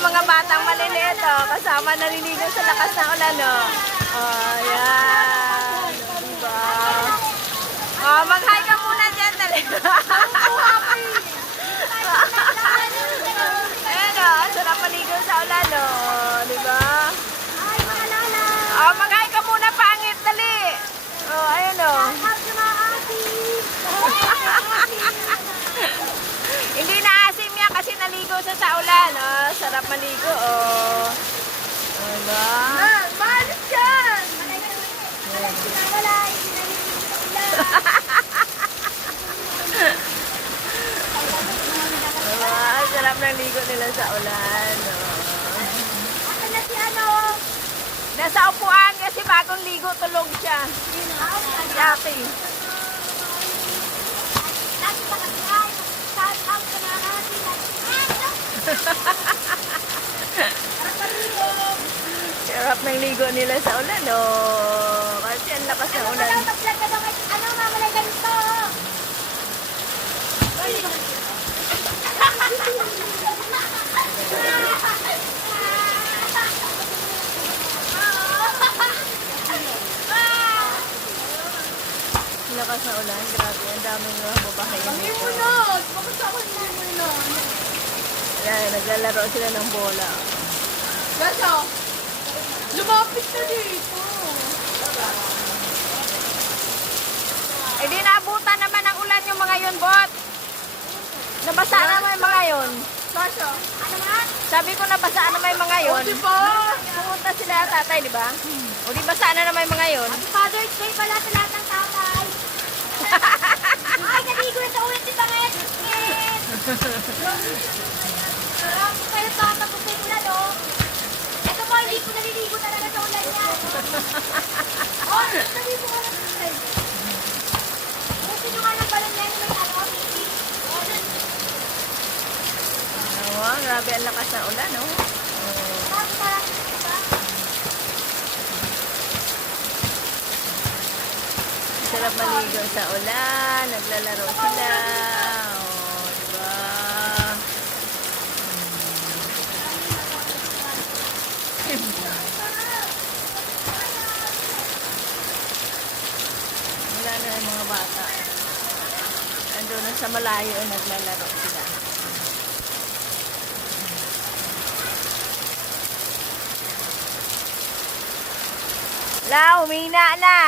yung mga batang maliliit, oh. Kasama naliligo sa lakas ng ulan, oh. Oh, yan. Diba? Oh, mag-hi ka muna dyan, dali. Ayan, oh. Sarap maligo sa ulan, oh. Diba? Oh, mag-hi ka muna, pangit, dali. Oh, ayan, oh. Hindi na asim yan kasi naligo sa ulan. Oh, sarap maligo. Oh. Diba? Malis yan! Diba? Sarap naligo nila sa ulan. Oh. Asan na si ano? Nasa upuan kasi bagong ligo, tulog siya. Yaki. Lagi pa kasi ay, shout out sa mga ating Sarap ng ligo nila sa ulan, oh. Kasi ang lakas ng ulan. mag-vlog ka daw, ano mamalay ganito? Lakas ng ulan, grabe. Ang daming mga babae dito. Limunod! Bakit ako limunod? Ayan, naglalaro sila ng bola. Gaso? Lumapit na dito. Eh di naabutan naman ng ulan yung mga yun, bot. Nabasa naman yung mga yun. Gaso? Ano nga? Sabi ko nabasa naman yung mga yun. Diba? Pumunta sila tatay, di ba? O di basa na naman yung mga yun. Happy Father's Day pala sa lahat ng tatay. Ay, naligo na sa ulit si Pangit. Sarap ko kayo tatapos sa ulan, oh. Ito po, hindi ko naliligo talaga sa ulan yan. Oh, naliligo ka na sa ulan. Buti nyo nga ng balon yan, may ano, baby. Oh, grabe ang lakas ng ulan, no? Bakit parang diba? Sarap maligo sa ulan, naglalaro sila. Oh, diba? Wala na yung mga bata. Andun na sa malayo, naglalaro sila. La, humina na.